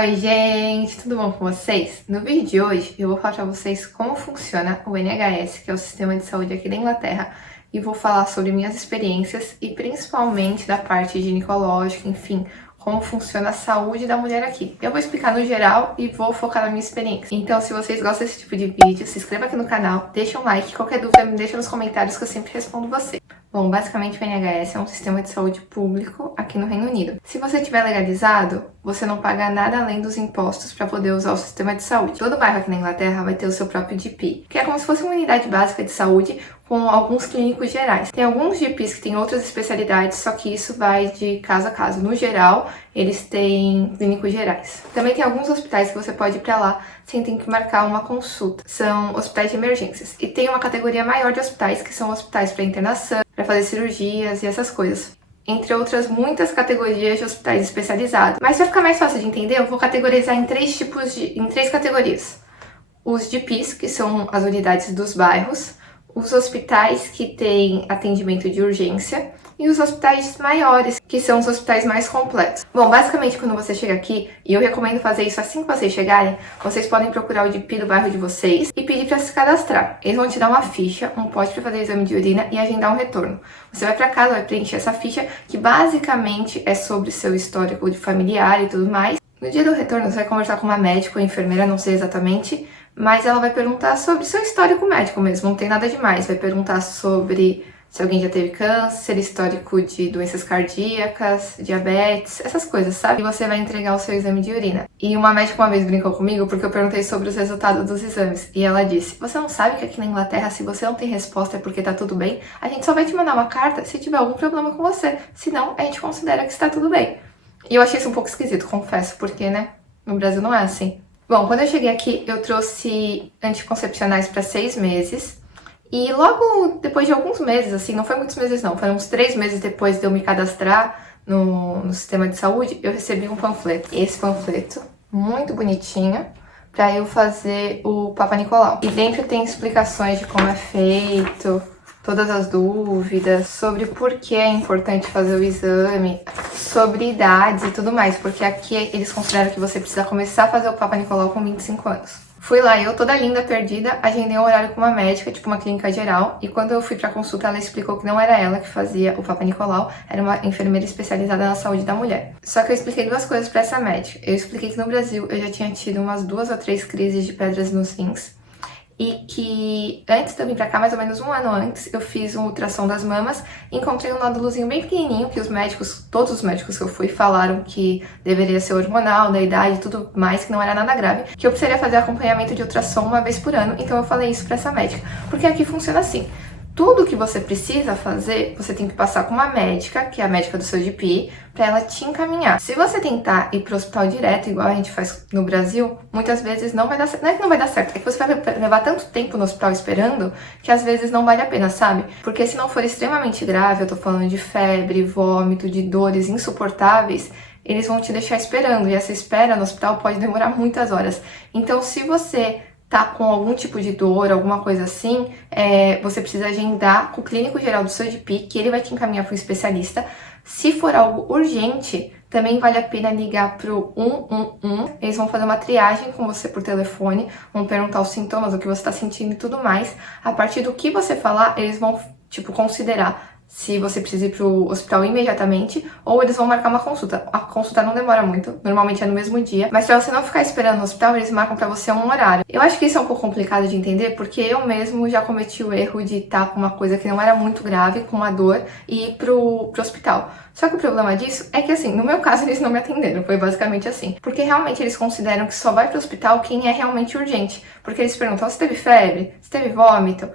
Oi gente, tudo bom com vocês? No vídeo de hoje eu vou falar para vocês como funciona o NHS, que é o sistema de saúde aqui da Inglaterra, e vou falar sobre minhas experiências e principalmente da parte ginecológica, enfim, como funciona a saúde da mulher aqui. Eu vou explicar no geral e vou focar na minha experiência. Então, se vocês gostam desse tipo de vídeo, se inscreva aqui no canal, deixa um like, qualquer dúvida me deixa nos comentários que eu sempre respondo você. Bom, basicamente o NHS é um sistema de saúde público aqui no Reino Unido. Se você tiver legalizado, você não paga nada além dos impostos para poder usar o sistema de saúde. Todo bairro aqui na Inglaterra vai ter o seu próprio GP, que é como se fosse uma unidade básica de saúde com alguns clínicos gerais. Tem alguns GPs que têm outras especialidades, só que isso vai de caso a caso. No geral, eles têm clínicos gerais. Também tem alguns hospitais que você pode ir para lá sem ter que marcar uma consulta. São hospitais de emergências. E tem uma categoria maior de hospitais, que são hospitais para internação, para fazer cirurgias e essas coisas. Entre outras muitas categorias de hospitais especializados. Mas para ficar mais fácil de entender, eu vou categorizar em três categorias. Os GPs, que são as unidades dos bairros, os hospitais que têm atendimento de urgência e os hospitais maiores, que são os hospitais mais completos. Bom, basicamente quando você chega aqui, e eu recomendo fazer isso assim que vocês chegarem, vocês podem procurar o GP do bairro de vocês e pedir para se cadastrar. Eles vão te dar uma ficha, um pote para fazer exame de urina e agendar um retorno. Você vai para casa, vai preencher essa ficha, que basicamente é sobre seu histórico de familiar e tudo mais. No dia do retorno, você vai conversar com uma médica ou enfermeira, não sei exatamente, mas ela vai perguntar sobre seu histórico médico mesmo, não tem nada demais. Vai perguntar sobre se alguém já teve câncer, histórico de doenças cardíacas, diabetes, essas coisas, sabe? E você vai entregar o seu exame de urina. E uma médica uma vez brincou comigo porque eu perguntei sobre os resultados dos exames. E ela disse, você não sabe que aqui na Inglaterra, se você não tem resposta é porque tá tudo bem? A gente só vai te mandar uma carta se tiver algum problema com você. Senão, a gente considera que está tudo bem. E eu achei isso um pouco esquisito, confesso, porque, né, no Brasil não é assim. Bom, quando eu cheguei aqui, eu trouxe anticoncepcionais para 6 meses. E logo depois de alguns meses, assim, não foi muitos meses não, foram uns 3 meses depois de eu me cadastrar no sistema de saúde, eu recebi um panfleto. Esse panfleto, muito bonitinho, para eu fazer o Papa Nicolau. E dentro tem explicações de como é feito, todas as dúvidas, sobre por que é importante fazer o exame, sobre idades e tudo mais, porque aqui eles consideram que você precisa começar a fazer o Papa Nicolau com 25 anos. Fui lá, eu toda linda, perdida, agendei um horário com uma médica, tipo uma clínica geral, e quando eu fui pra consulta, ela explicou que não era ela que fazia o Papa Nicolau, era uma enfermeira especializada na saúde da mulher. Só que eu expliquei duas coisas pra essa médica. Eu expliquei que no Brasil eu já tinha tido umas 2 ou 3 crises de pedras nos rins, e que antes de eu vir pra cá, mais ou menos um ano antes, eu fiz um ultrassom das mamas e encontrei um nódulozinho bem pequenininho que os médicos, todos os médicos que eu fui, falaram que deveria ser hormonal, da idade e tudo mais, que não era nada grave, que eu precisaria fazer acompanhamento de ultrassom uma vez por ano, então eu falei isso pra essa médica. Porque aqui funciona assim, tudo que você precisa fazer, você tem que passar com uma médica, que é a médica do seu GP, pra ela te encaminhar. Se você tentar ir pro hospital direto, igual a gente faz no Brasil, muitas vezes não vai dar certo. Não é que não vai dar certo, é que você vai levar tanto tempo no hospital esperando, que às vezes não vale a pena, sabe? Porque se não for extremamente grave, eu tô falando de febre, vômito, de dores insuportáveis, eles vão te deixar esperando, e essa espera no hospital pode demorar muitas horas. Então, se você tá com algum tipo de dor, alguma coisa assim, você precisa agendar com o clínico geral do seu GP, que ele vai te encaminhar para um especialista. Se for algo urgente, também vale a pena ligar pro 111. Eles vão fazer uma triagem com você por telefone, vão perguntar os sintomas, o que você tá sentindo e tudo mais. A partir do que você falar, eles vão, considerar se você precisa ir pro hospital imediatamente, ou eles vão marcar uma consulta. A consulta não demora muito, normalmente é no mesmo dia, mas pra você não ficar esperando no hospital, eles marcam pra você um horário. Eu acho que isso é um pouco complicado de entender, porque eu mesmo já cometi o erro de estar com uma coisa que não era muito grave, com uma dor, e ir pro hospital. Só que o problema disso é que, assim, no meu caso eles não me atenderam, foi basicamente assim. Porque realmente eles consideram que só vai pro hospital quem é realmente urgente. Porque eles perguntam, se teve febre, se teve vômito,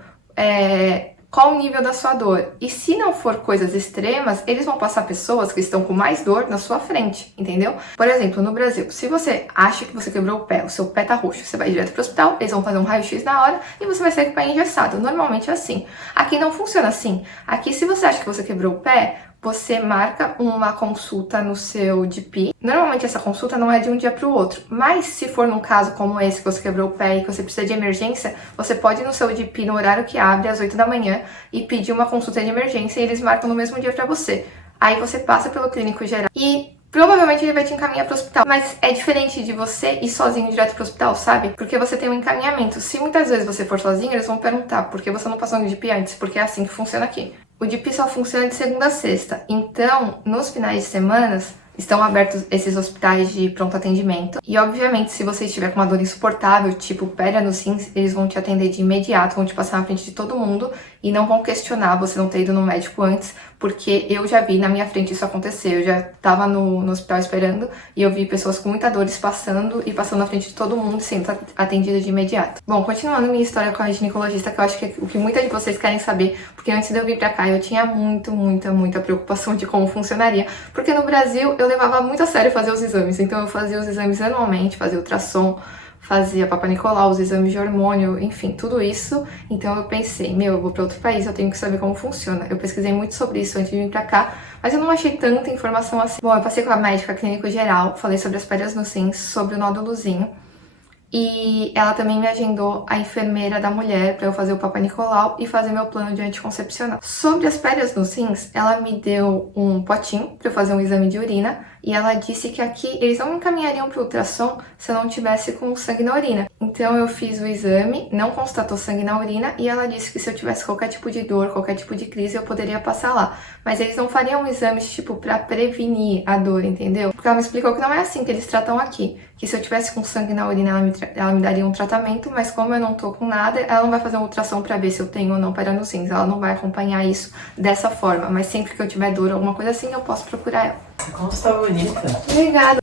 qual o nível da sua dor? E se não for coisas extremas, eles vão passar pessoas que estão com mais dor na sua frente, entendeu? Por exemplo, no Brasil, se você acha que você quebrou o pé, o seu pé tá roxo, você vai direto pro hospital, eles vão fazer um raio-x na hora e você vai sair com o pé engessado. Normalmente é assim. Aqui não funciona assim. Aqui, se você acha que você quebrou o pé, você marca uma consulta no seu GP. Normalmente essa consulta não é de um dia para o outro, mas se for num caso como esse, que você quebrou o pé e que você precisa de emergência, você pode ir no seu GP no horário que abre, às 8 da manhã, e pedir uma consulta de emergência e eles marcam no mesmo dia para você. Aí você passa pelo clínico geral e provavelmente ele vai te encaminhar pro hospital. Mas é diferente de você ir sozinho direto pro hospital, sabe? Porque você tem um encaminhamento. Se muitas vezes você for sozinho, eles vão perguntar por que você não passou no DP antes, porque é assim que funciona aqui. O DP só funciona de segunda a sexta. Então, nos finais de semana, estão abertos esses hospitais de pronto atendimento. E, obviamente, se você estiver com uma dor insuportável, tipo pedra nos rins, eles vão te atender de imediato, vão te passar na frente de todo mundo e não vão questionar você não ter ido no médico antes, porque eu já vi na minha frente isso acontecer. Eu já tava no hospital esperando e eu vi pessoas com muita dores passando na frente de todo mundo sendo atendida de imediato. Bom, continuando minha história com a ginecologista, que eu acho que é o que muitas de vocês querem saber, porque antes de eu vir pra cá eu tinha muita preocupação de como funcionaria, porque no Brasil eu levava muito a sério fazer os exames, então eu fazia os exames anualmente, fazia ultrassom, fazia Papa Nicolau, os exames de hormônio, enfim, tudo isso. Então eu pensei, eu vou para outro país, eu tenho que saber como funciona. Eu pesquisei muito sobre isso antes de vir pra cá, mas eu não achei tanta informação assim. Bom, eu passei com a médica clínico geral, falei sobre as pedras nos rins, sobre o nódulozinho. E ela também me agendou a enfermeira da mulher para eu fazer o Papa Nicolau e fazer meu plano de anticoncepcional. Sobre as pedras nos rins, ela me deu um potinho para eu fazer um exame de urina e ela disse que aqui eles não me encaminhariam para o ultrassom se eu não tivesse com sangue na urina. Então eu fiz o exame, não constatou sangue na urina e ela disse que se eu tivesse qualquer tipo de dor, qualquer tipo de crise, eu poderia passar lá. Mas eles não fariam exames tipo para prevenir a dor, entendeu? Porque ela me explicou que não é assim que eles tratam aqui. Que se eu tivesse com sangue na urina, ela me daria um tratamento, mas como eu não tô com nada, ela não vai fazer uma ultrassom pra ver se eu tenho ou não pedra nos rins. Ela não vai acompanhar isso dessa forma, mas sempre que eu tiver dor ou alguma coisa assim, eu posso procurar ela. Como você tá bonita. Obrigada.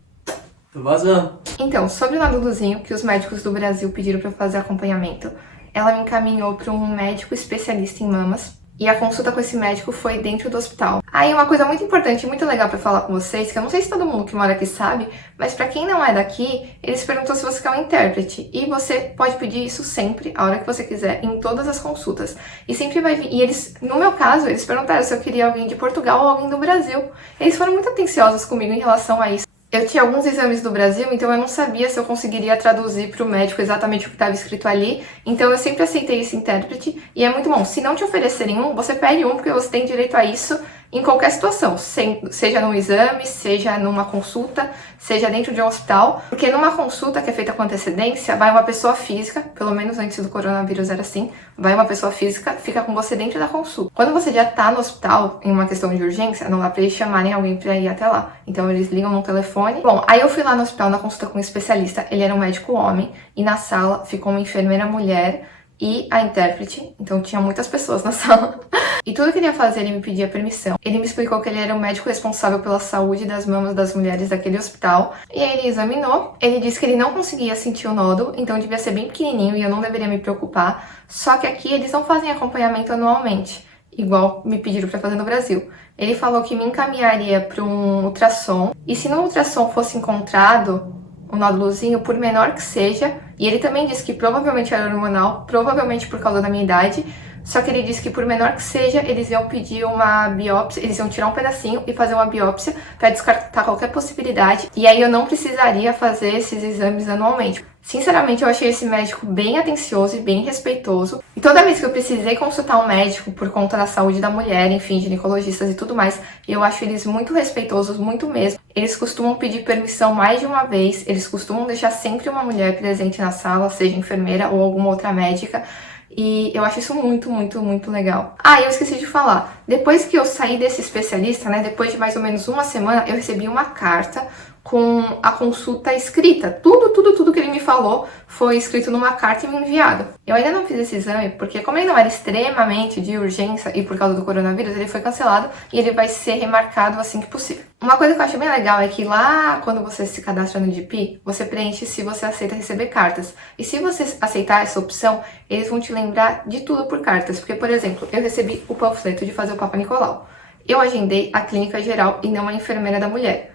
Tô vazando. Então, sobre o nódulozinho que os médicos do Brasil pediram pra eu fazer acompanhamento, ela me encaminhou pra um médico especialista em mamas. E a consulta com esse médico foi dentro do hospital. Aí uma coisa muito importante e muito legal pra falar com vocês, que eu não sei se todo mundo que mora aqui sabe, mas pra quem não é daqui, eles perguntam se você quer um intérprete. E você pode pedir isso sempre, a hora que você quiser, em todas as consultas. E sempre vai vir. E eles, no meu caso, eles perguntaram se eu queria alguém de Portugal ou alguém do Brasil. Eles foram muito atenciosos comigo em relação a isso. Eu tinha alguns exames do Brasil, então eu não sabia se eu conseguiria traduzir para o médico exatamente o que estava escrito ali. Então eu sempre aceitei esse intérprete e é muito bom. Se não te oferecerem um, você pede um, porque você tem direito a isso em qualquer situação. Seja num exame, seja numa consulta, seja dentro de um hospital. Porque numa consulta que é feita com antecedência, vai uma pessoa física, pelo menos antes do coronavírus era assim, vai uma pessoa física, fica com você dentro da consulta. Quando você já tá no hospital, em uma questão de urgência, não dá pra eles chamarem alguém pra ir até lá. Então eles ligam no telefone. Bom, aí eu fui lá no hospital na consulta com um especialista, ele era um médico homem, e na sala ficou uma enfermeira mulher e a intérprete, então tinha muitas pessoas na sala. E tudo que ele ia fazer, ele me pedia permissão. Ele me explicou que ele era o médico responsável pela saúde das mamas das mulheres daquele hospital. E aí ele examinou, ele disse que ele não conseguia sentir o nódulo, então devia ser bem pequenininho e eu não deveria me preocupar. Só que aqui eles não fazem acompanhamento anualmente, igual me pediram para fazer no Brasil. Ele falou que me encaminharia para um ultrassom, e se no ultrassom fosse encontrado um nódulozinho, por menor que seja, e ele também disse que provavelmente era hormonal, provavelmente por causa da minha idade, só que ele disse que por menor que seja, eles iam pedir uma biópsia, eles iam tirar um pedacinho e fazer uma biópsia para descartar qualquer possibilidade, e aí eu não precisaria fazer esses exames anualmente. Sinceramente, eu achei esse médico bem atencioso e bem respeitoso. E toda vez que eu precisei consultar um médico por conta da saúde da mulher, enfim, ginecologistas e tudo mais, eu acho eles muito respeitosos, muito mesmo. Eles costumam pedir permissão mais de uma vez, eles costumam deixar sempre uma mulher presente na sala, seja enfermeira ou alguma outra médica. E eu acho isso muito legal. Ah, e eu esqueci de falar. Depois que eu saí desse especialista, né, depois de mais ou menos uma semana, eu recebi uma carta com a consulta escrita. Tudo que ele me falou foi escrito numa carta e me enviado. Eu ainda não fiz esse exame, porque como ele não era extremamente de urgência e por causa do coronavírus, ele foi cancelado e ele vai ser remarcado assim que possível. Uma coisa que eu acho bem legal é que lá, quando você se cadastra no GP, você preenche se você aceita receber cartas. E se você aceitar essa opção, eles vão te lembrar de tudo por cartas. Porque, por exemplo, eu recebi o panfleto de fazer o Papa Nicolau. Eu agendei a clínica geral e não a enfermeira da mulher.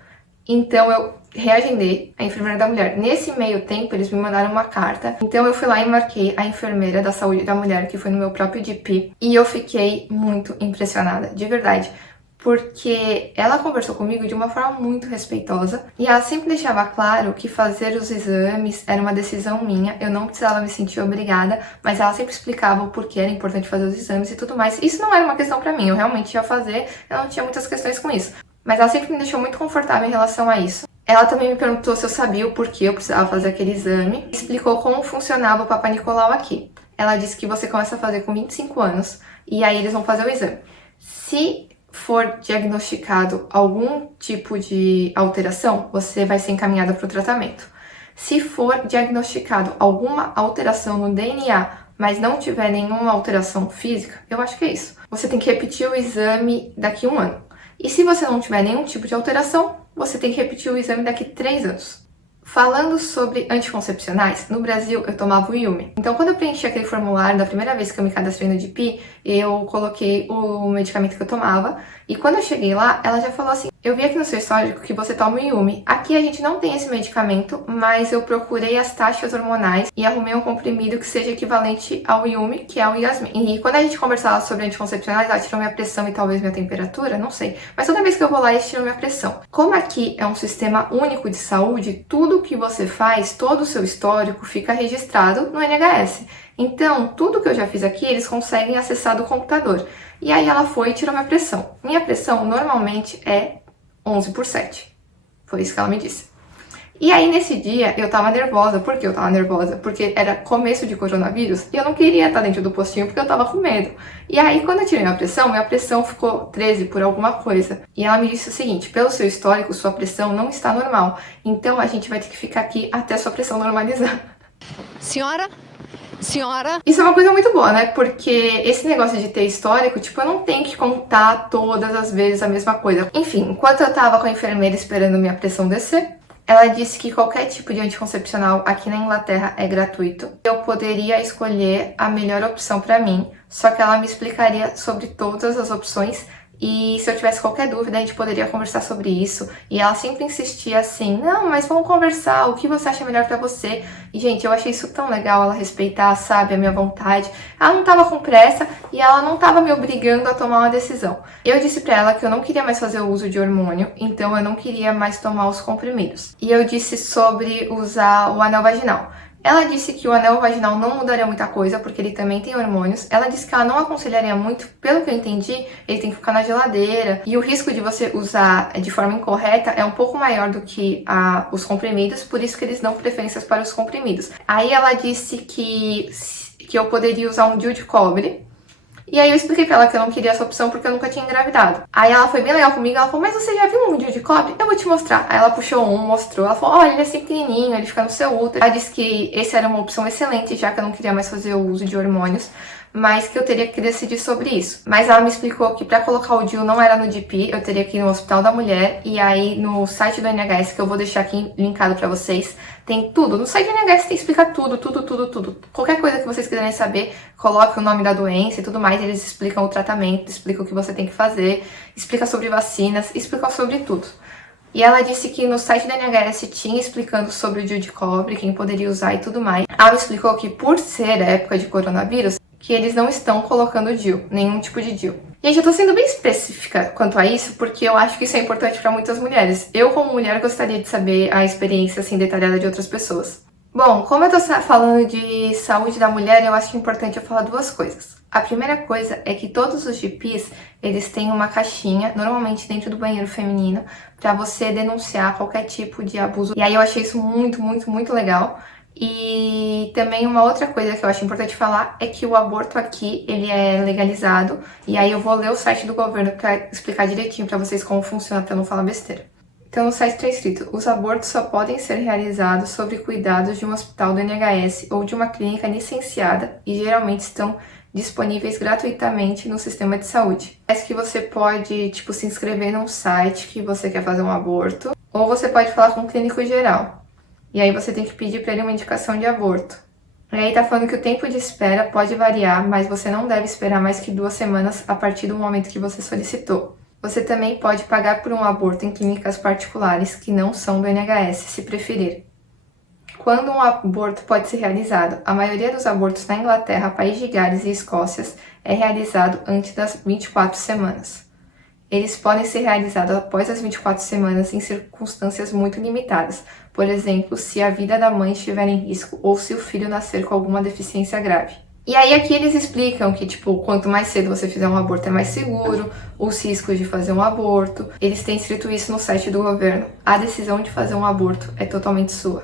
Então, eu reagendei a enfermeira da mulher. Nesse meio tempo, eles me mandaram uma carta. Então, eu fui lá e marquei a enfermeira da saúde da mulher, que foi no meu próprio GP. E eu fiquei muito impressionada, de verdade. Porque ela conversou comigo de uma forma muito respeitosa. E ela sempre deixava claro que fazer os exames era uma decisão minha. Eu não precisava me sentir obrigada. Mas ela sempre explicava o porquê era importante fazer os exames e tudo mais. Isso não era uma questão pra mim. Eu realmente ia fazer. Eu não tinha muitas questões com isso. mas ela sempre me deixou muito confortável em relação a isso. Ela também me perguntou se eu sabia o porquê eu precisava fazer aquele exame, explicou como funcionava o Papai Nicolau aqui. Ela disse que você começa a fazer com 25 anos e aí eles vão fazer o exame. Se for diagnosticado algum tipo de alteração, você vai ser encaminhada para o tratamento. Se for diagnosticado alguma alteração no DNA, mas não tiver nenhuma alteração física, eu acho que é isso. Você tem que repetir o exame daqui a 1 ano. E se você não tiver nenhum tipo de alteração, você tem que repetir o exame daqui a 3 anos. Falando sobre anticoncepcionais, no Brasil eu tomava o Yumi. Então, quando eu preenchi aquele formulário da primeira vez que eu me cadastrei no DP, eu coloquei o medicamento que eu tomava. E quando eu cheguei lá, ela já falou assim: eu vi aqui no seu histórico que você toma o Yumi. Aqui a gente não tem esse medicamento, mas eu procurei as taxas hormonais e arrumei um comprimido que seja equivalente ao Yumi, que é o Yasmin. E quando a gente conversava sobre anticoncepcionais, ela tirou minha pressão e talvez minha temperatura, não sei. Mas toda vez que eu vou lá, eles tiram minha pressão. Como aqui é um sistema único de saúde, tudo que você faz, todo o seu histórico fica registrado no NHS. Então, tudo que eu já fiz aqui, eles conseguem acessar do computador. E aí ela foi e tirou minha pressão. Minha pressão normalmente é 11/7. Foi isso que ela me disse. E aí nesse dia eu tava nervosa. Por que eu tava nervosa? Porque era começo de coronavírus e eu não queria estar dentro do postinho porque eu tava com medo. E aí quando eu tirei minha pressão ficou 13 por alguma coisa. E ela me disse o seguinte: pelo seu histórico, sua pressão não está normal. Então a gente vai ter que ficar aqui até sua pressão normalizar. Senhora? Isso é uma coisa muito boa, né? Porque esse negócio de ter histórico, tipo, eu não tenho que contar todas as vezes a mesma coisa. Enfim, enquanto eu tava com a enfermeira esperando minha pressão descer, ela disse que qualquer tipo de anticoncepcional aqui na Inglaterra é gratuito. Eu poderia escolher a melhor opção pra mim, só que ela me explicaria sobre todas as opções. E se eu tivesse qualquer dúvida, a gente poderia conversar sobre isso. E ela sempre insistia assim: não, mas vamos conversar, o que você acha melhor pra você? E, gente, eu achei isso tão legal, ela respeitar, sabe, a minha vontade. Ela não tava com pressa e ela não tava me obrigando a tomar uma decisão. Eu disse pra ela que eu não queria mais fazer o uso de hormônio, então eu não queria mais tomar os comprimidos. E eu disse sobre usar o anel vaginal. Ela disse que o anel vaginal não mudaria muita coisa, porque ele também tem hormônios. Ela disse que ela não aconselharia muito, pelo que eu entendi, ele tem que ficar na geladeira. E o risco de você usar de forma incorreta é um pouco maior do que os comprimidos, por isso que eles dão preferências para os comprimidos. Aí ela disse que eu poderia usar um DIU de cobre. E aí eu expliquei pra ela que eu não queria essa opção porque eu nunca tinha engravidado. Aí ela foi bem legal comigo, ela falou: mas você já viu um DIU de cobre? Eu vou te mostrar. Aí ela puxou mostrou. Ela falou: olha, ele é assim pequenininho, ele fica no seu útero. Ela disse que esse era uma opção excelente, já que eu não queria mais fazer o uso de hormônios, mas que eu teria que decidir sobre isso. Mas ela me explicou que pra colocar o DIU não era no GP, eu teria que ir no Hospital da Mulher. E aí no site do NHS, que eu vou deixar aqui linkado pra vocês, tem tudo. No site do NHS tem explica tudo. Qualquer coisa que vocês quiserem saber, coloque o nome da doença e tudo mais. Eles explicam o tratamento, explicam o que você tem que fazer, explica sobre vacinas, explica sobre tudo. E ela disse que no site da NHS tinha explicando sobre o DIU de cobre, quem poderia usar e tudo mais. Ela me explicou que por ser a época de coronavírus, que eles não estão colocando DIU, nenhum tipo de DIU. Gente, eu tô sendo bem específica quanto a isso, porque eu acho que isso é importante para muitas mulheres. Eu, como mulher, gostaria de saber a experiência, assim, detalhada de outras pessoas. Bom, como eu tô falando de saúde da mulher, eu acho que é importante eu falar duas coisas. A primeira coisa é que todos os GPs, eles têm uma caixinha, normalmente dentro do banheiro feminino, para você denunciar qualquer tipo de abuso. E aí eu achei isso muito legal. E também uma outra coisa que eu acho importante falar é que o aborto aqui, ele é legalizado. E aí eu vou ler o site do governo para explicar direitinho para vocês como funciona, para não falar besteira. Então no site está escrito: os abortos só podem ser realizados sob cuidados de um hospital do NHS ou de uma clínica licenciada e geralmente estão disponíveis gratuitamente no sistema de saúde. Parece que você pode, se inscrever num site que você quer fazer um aborto, ou você pode falar com um clínico geral. E aí você tem que pedir para ele uma indicação de aborto. E aí tá falando que o tempo de espera pode variar, mas você não deve esperar mais que 2 semanas a partir do momento que você solicitou. Você também pode pagar por um aborto em clínicas particulares que não são do NHS, se preferir. Quando um aborto pode ser realizado? A maioria dos abortos na Inglaterra, País de Gales e Escócia é realizado antes das 24 semanas. Eles podem ser realizados após as 24 semanas em circunstâncias muito limitadas. Por exemplo, se a vida da mãe estiver em risco ou se o filho nascer com alguma deficiência grave. E aí aqui eles explicam que, tipo, quanto mais cedo você fizer um aborto é mais seguro, os riscos de fazer um aborto. Eles têm escrito isso no site do governo. A decisão de fazer um aborto é totalmente sua.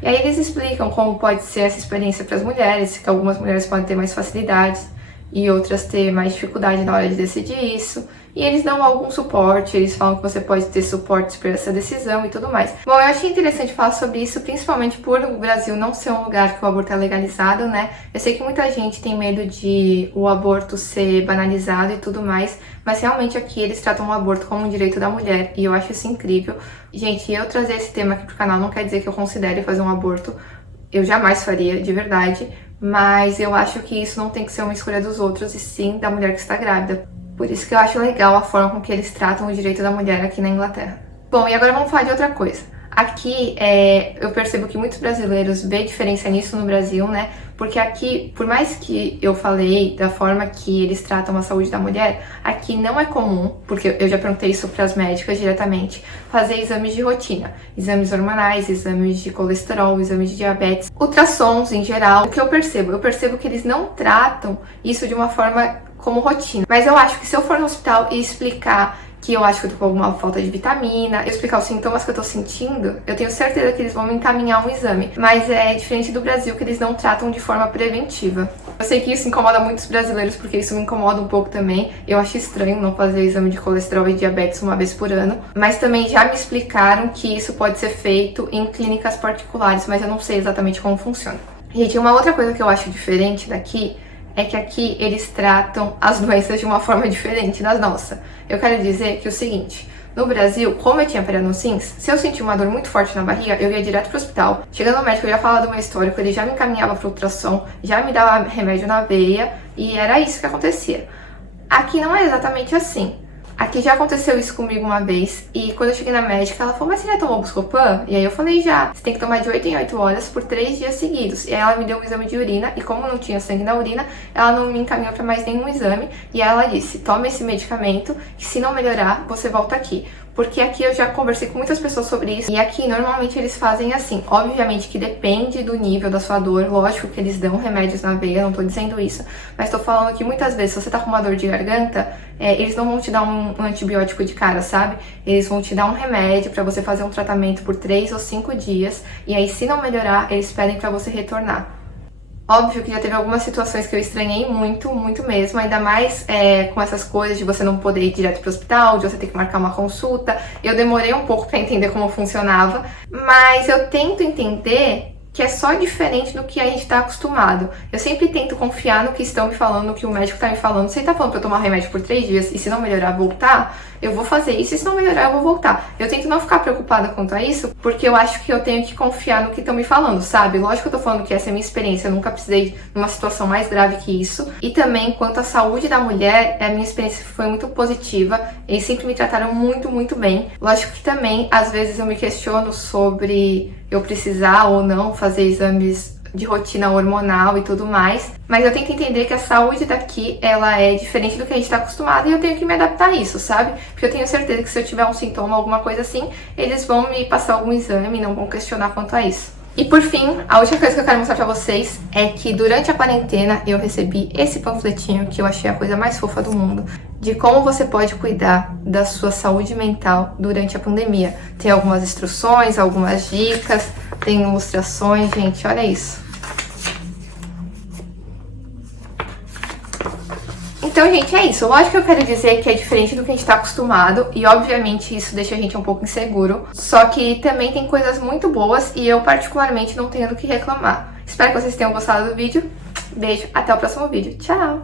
E aí eles explicam como pode ser essa experiência para as mulheres, que algumas mulheres podem ter mais facilidades e outras ter mais dificuldade na hora de decidir isso. E eles dão algum suporte, eles falam que você pode ter suportes para essa decisão e tudo mais. Bom, eu achei interessante falar sobre isso, principalmente por o Brasil não ser um lugar que o aborto é legalizado, né? Eu sei que muita gente tem medo de o aborto ser banalizado e tudo mais, mas realmente aqui eles tratam o aborto como um direito da mulher e eu acho isso incrível. Gente, eu trazer esse tema aqui pro canal não quer dizer que eu considere fazer um aborto. Eu jamais faria, de verdade, mas eu acho que isso não tem que ser uma escolha dos outros e sim da mulher que está grávida. Por isso que eu acho legal a forma com que eles tratam o direito da mulher aqui na Inglaterra. Bom, e agora vamos falar de outra coisa. Aqui, eu percebo que muitos brasileiros veem diferença nisso no Brasil, né? Porque aqui, por mais que eu falei da forma que eles tratam a saúde da mulher, aqui não é comum, porque eu já perguntei isso para as médicas diretamente, fazer exames de rotina. Exames hormonais, exames de colesterol, exames de diabetes, ultrassons em geral. O que eu percebo? Eu percebo que eles não tratam isso de uma forma como rotina. Mas eu acho que se eu for no hospital e explicar que eu acho que eu tô com alguma falta de vitamina, eu explicar os sintomas que eu tô sentindo, eu tenho certeza que eles vão me encaminhar um exame. Mas é diferente do Brasil, que eles não tratam de forma preventiva. Eu sei que isso incomoda muitos brasileiros, porque isso me incomoda um pouco também. Eu acho estranho não fazer exame de colesterol e diabetes uma vez por ano. Mas também já me explicaram que isso pode ser feito em clínicas particulares, mas eu não sei exatamente como funciona. Gente, uma outra coisa que eu acho diferente daqui é que aqui eles tratam as doenças de uma forma diferente das nossas. Eu quero dizer que é o seguinte, no Brasil, como eu tinha peritonitis, se eu sentia uma dor muito forte na barriga, eu ia direto pro hospital. Chegando no médico, eu ia falar do meu histórico, ele já me encaminhava pro ultrassom, já me dava remédio na veia, e era isso que acontecia. Aqui não é exatamente assim. Aqui já aconteceu isso comigo uma vez, e quando eu cheguei na médica, ela falou, mas você já tomou Buscopan? E aí eu falei, já. Você tem que tomar de 8 em 8 horas por 3 dias seguidos. E aí ela me deu um exame de urina, e como não tinha sangue na urina, ela não me encaminhou para mais nenhum exame. E aí ela disse, toma esse medicamento, que se não melhorar, você volta aqui. Porque aqui eu já conversei com muitas pessoas sobre isso, e aqui normalmente eles fazem assim, obviamente que depende do nível da sua dor, lógico que eles dão remédios na veia, não tô dizendo isso, mas tô falando que muitas vezes, se você tá com uma dor de garganta, eles não vão te dar um antibiótico de cara, sabe? Eles vão te dar um remédio pra você fazer um tratamento por 3 ou 5 dias, e aí se não melhorar, eles pedem pra você retornar. Óbvio que já teve algumas situações que eu estranhei muito, muito mesmo, ainda mais com essas coisas de você não poder ir direto pro hospital, de você ter que marcar uma consulta. Eu demorei um pouco pra entender como funcionava, mas eu tento entender que é só diferente do que a gente tá acostumado. Eu sempre tento confiar no que estão me falando, no que o médico tá me falando. Se ele tá falando pra eu tomar remédio por 3 dias e se não melhorar, voltar, eu vou fazer isso, e se não melhorar, eu vou voltar. Eu tento não ficar preocupada quanto a isso, porque eu acho que eu tenho que confiar no que estão me falando, sabe? Lógico que eu tô falando que essa é a minha experiência, eu nunca precisei de uma situação mais grave que isso. E também, quanto à saúde da mulher, a minha experiência foi muito positiva, eles sempre me trataram muito, muito bem. Lógico que também, às vezes eu me questiono sobre eu precisar ou não fazer exames de rotina hormonal e tudo mais, mas eu tento entender que a saúde daqui, ela é diferente do que a gente tá acostumado e eu tenho que me adaptar a isso, sabe? Porque eu tenho certeza que se eu tiver um sintoma, alguma coisa assim, eles vão me passar algum exame e não vão questionar quanto a isso. E por fim, a última coisa que eu quero mostrar pra vocês é que durante a quarentena eu recebi esse panfletinho que eu achei a coisa mais fofa do mundo, de como você pode cuidar da sua saúde mental durante a pandemia. Tem algumas instruções, algumas dicas, tem ilustrações, gente, olha isso. Então, gente, é isso. Lógico que eu quero dizer que é diferente do que a gente tá acostumado e, obviamente, isso deixa a gente um pouco inseguro. Só que também tem coisas muito boas e eu, particularmente, não tenho do que reclamar. Espero que vocês tenham gostado do vídeo. Beijo, até o próximo vídeo. Tchau!